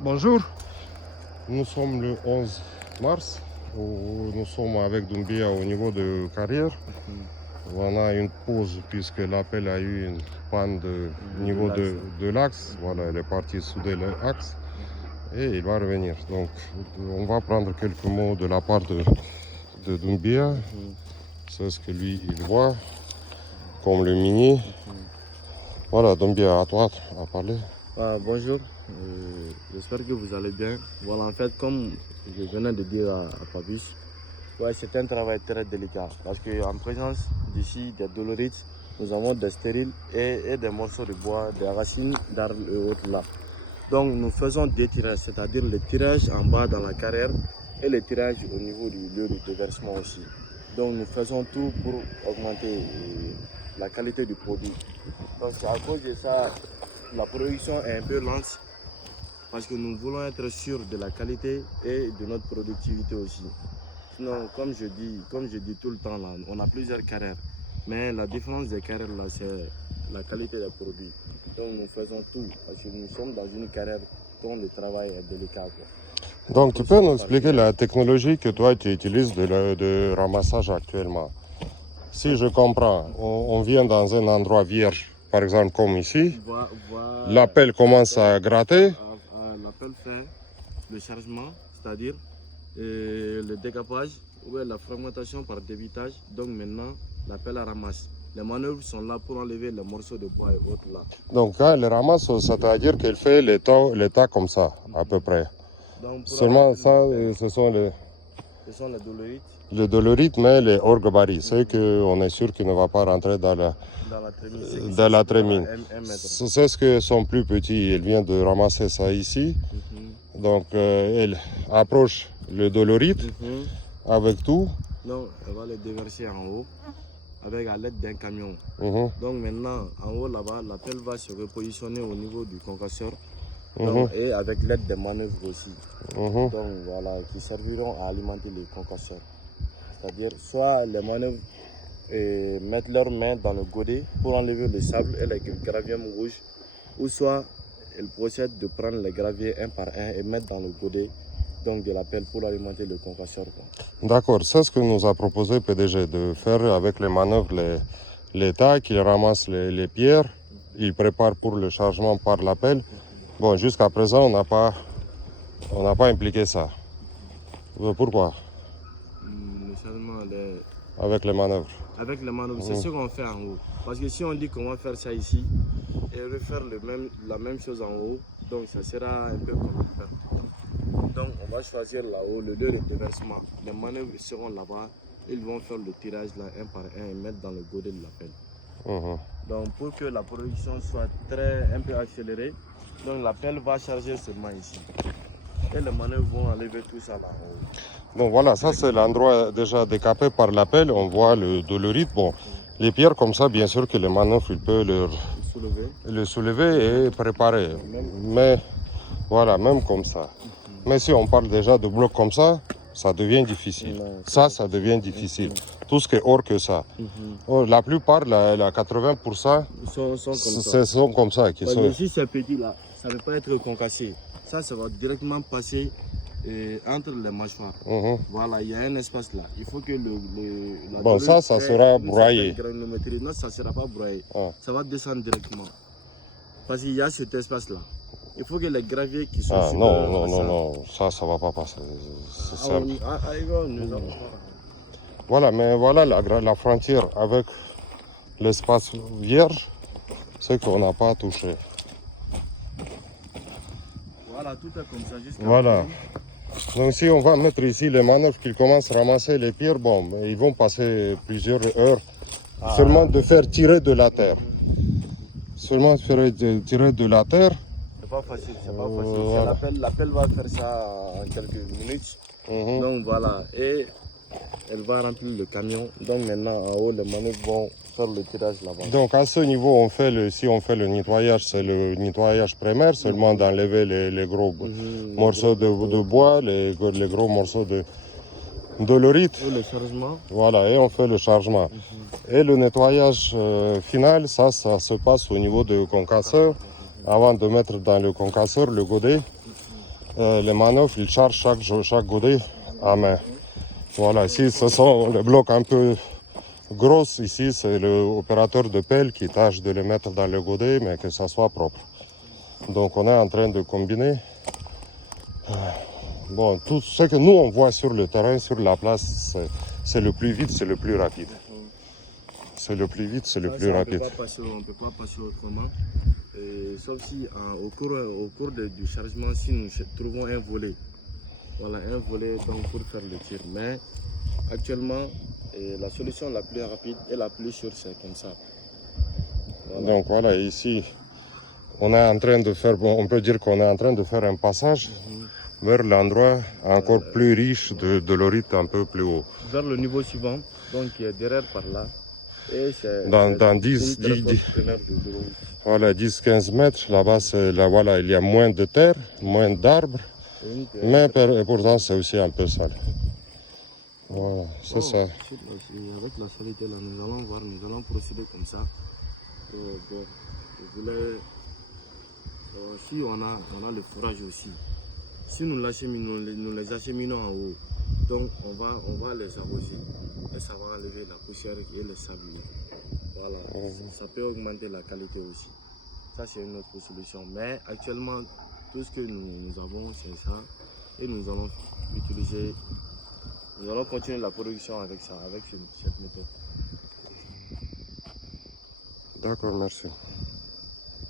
Bonjour. Nous sommes le 11 mars, où nous sommes avec Doumbia au niveau de carrière. On a une pause puisque l'appel a eu une panne au niveau de l'axe. Voilà, elle est partie souder l'axe et il va revenir. Donc on va prendre quelques mots de la part de Doumbia. C'est ce que lui il voit comme le mini. Voilà, Doumbia, à toi à parler. Bonjour, j'espère que vous allez bien. Voilà, en fait, comme je venais de dire à Fabrice, c'est un travail très délicat parce qu'en présence d'ici des dolorites, nous avons des stériles et des morceaux de bois, des racines d'arbres et autres là. Donc nous faisons des tirages, c'est-à-dire le tirage en bas dans la carrière et le tirage au niveau du lieu de déversement aussi. Donc nous faisons tout pour augmenter la qualité du produit. Donc c'est à cause de ça, la production est un peu lente parce que nous voulons être sûrs de la qualité et de notre productivité aussi. Sinon, comme je dis tout le temps là, on a plusieurs carrières, mais la différence des carrières là, c'est la qualité des produits. Donc nous faisons tout parce que nous sommes dans une carrière dont le travail est délicat, quoi. Donc tu peux nous expliquer la technologie que toi tu utilises de ramassage actuellement. Si je comprends, on vient dans un endroit vierge, par exemple comme ici, l'appel commence à gratter. L'appel fait le chargement, c'est-à-dire le décapage ou la fragmentation par débitage. Donc maintenant, l'appel ramasse. Les manœuvres sont là pour enlever les morceaux de bois et autres là. Donc quand elle ramasse, c'est-à-dire qu'elle fait l'état comme ça, à peu près. Donc, seulement ça, ce sont les dolorites. Les dolorites, mais les hors gabarits, ceux qu'on est sûr qu'il ne va pas rentrer dans la trémine. C'est ce que sont plus petits. Elle vient de ramasser ça ici. Donc elle approche le dolorite avec tout. Non, elle va le déverser en haut avec à l'aide d'un camion. Donc maintenant, en haut là-bas, l'appel va se repositionner au niveau du concasseur. Et avec l'aide des manœuvres aussi. Donc voilà, qui serviront à alimenter les concasseurs. C'est-à-dire soit les manœuvres mettent leurs mains dans le godet pour enlever le sable et les graviers rouges, ou soit elles procèdent de prendre les graviers un par un et mettre dans le godet donc de l'appel pour alimenter le concasseur. D'accord, c'est ce que nous a proposé PDG, de faire avec les manœuvres les tailles, qu'il ramasse les pierres, il prépare pour le chargement par l'appel. Bon, jusqu'à présent, on n'a pas impliqué ça. Pourquoi? Le chargement, avec les manœuvres. Avec les manœuvres, c'est ce qu'on fait en haut. Parce que si on dit qu'on va faire ça ici et refaire la même chose en haut, donc ça sera un peu compliqué. Donc on va choisir là-haut le lieu de déversement. Les manœuvres seront là-bas. Ils vont faire le tirage là un par un et mettre dans le godet de l'appel. Donc pour que la production soit un peu accélérée, donc l'appel va charger seulement ici. Et les manœuvres vont enlever tout ça là-haut. Donc voilà, ça c'est l'endroit déjà décapé par l'appel. On voit le dolorite. Bon, les pierres comme ça, bien sûr que les manœuvres, il peut le soulever et préparer. Mais voilà, même comme ça. Mais si on parle déjà de blocs comme ça, ça devient difficile. Ça devient difficile. Tout ce qui est hors que ça. La plupart, la 80%, sont comme ça. Si c'est petit là, ça ne peut pas être concassé. Ça va directement passer entre les mâchoires. Voilà, il y a un espace là. Il faut que bon, ça sera broyé. Non, ça ne sera pas broyé. Ça va descendre directement. Parce qu'il y a cet espace là. Il faut que les graviers qui sont non, ça ne va pas passer. Voilà, mais voilà la frontière avec l'espace vierge, c'est qu'on n'a pas touché. Voilà, tout est comme ça jusqu'à voilà. Donc si on va mettre ici les manœuvres qui commencent à ramasser les pierres, bon, ils vont passer plusieurs heures seulement de faire tirer de la terre. Seulement de faire tirer de la terre. C'est pas facile, c'est pas facile. Voilà. L'appel va faire ça en quelques minutes. Donc voilà, et elle va remplir le camion. Donc maintenant en haut, les manœuvres vont faire le tirage là-bas. Donc à ce niveau, si on fait le nettoyage, c'est le nettoyage primaire, seulement d'enlever les gros morceaux de bois, les gros morceaux de dolorite. Et le chargement. Voilà, et on fait le chargement. Et le nettoyage final, ça se passe au niveau du concasseur. Avant de mettre dans le concasseur le godet, les manœuvres, ils chargent chaque godet à main. Voilà, ici, ce sont les blocs un peu gros. Ici, c'est l'opérateur de pelle qui tâche de les mettre dans le godet, mais que ça soit propre. Donc, on est en train de combiner. Bon, tout ce que nous, on voit sur le terrain, sur la place, c'est le plus vite, c'est le plus rapide. C'est le plus vite, c'est le plus rapide. On ne peut pas passer autrement. Sauf si au cours du chargement, si nous trouvons un volet. Voilà, un volet donc, pour faire le tir. Mais actuellement, la solution la plus rapide et la plus sûre, c'est comme ça. Voilà. Donc voilà, ici, on est en train de faire, bon, on peut dire qu'on est en train de faire un passage vers l'endroit encore plus riche de l'orite un peu plus haut. Vers le niveau suivant, donc qui est derrière par là. Et dans 10-15 mètres, là-bas, voilà, il y a moins de terre, moins d'arbres, mais pourtant c'est aussi un peu sale. Voilà, c'est ça. Avec la saleté là, nous allons voir, nous allons procéder comme ça. Bon, je voulais, si on a le fourrage aussi, si nous les acheminons en haut, donc on va les arroser et ça va enlever la poussière et le sable. Voilà, ça peut augmenter la qualité aussi. Ça c'est une autre solution. Mais actuellement, tout ce que nous avons, c'est ça. Et nous allons continuer la production avec ça, avec cette méthode. D'accord, merci.